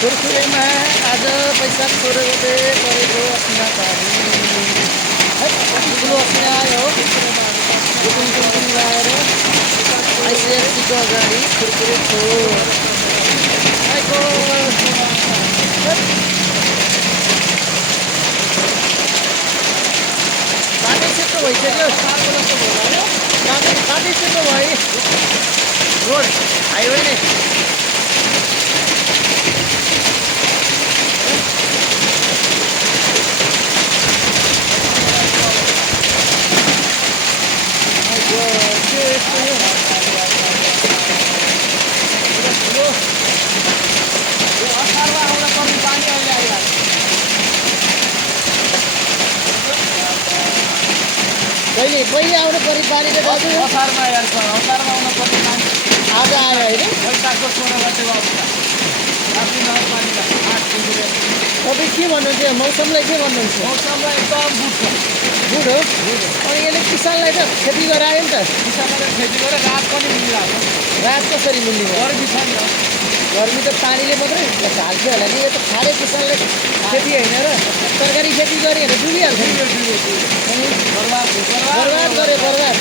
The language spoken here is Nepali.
कुरकुरेमा आज वैशाख 16 गते परेको असिना पानी ठुलो असिना आयो हो गुटुङ लगाएर आइसिएफसीको अगाडि कुरकुरे छोड आएको बाटै सेतो भइसक्यो बाटै सेतो भयो रोड हाइवे नै कहिले आउनु पर्ने पानीले दाजु असारमा हेर्छ असारमा आउनु पर्ने मान्छे आज आयो होइन वैशाखको 16 गते अवस्था काफी नगरपालिका 8 कुरकुरे तपाईँ के भन्नुहुन्छ मौसमलाई के भन्नुहुन्छ मौसमलाई एकदम बुट छ गुड हो अनि यसले किसानलाई त खेती गरायो नि त किसानले खेती गरेर रात पनि मिलिरहेको रात कसरी मिल्ने भयो गर्मी छ नि गर्मी त पानीले मात्रै ढाल्थ्यो होला नि यो त खाले किसानले खेती होइन र तरकारी खेती गऱ्यो भने डुबिहाल्छ नि बर्बाद बर्बाद गऱ्यो बर्बाद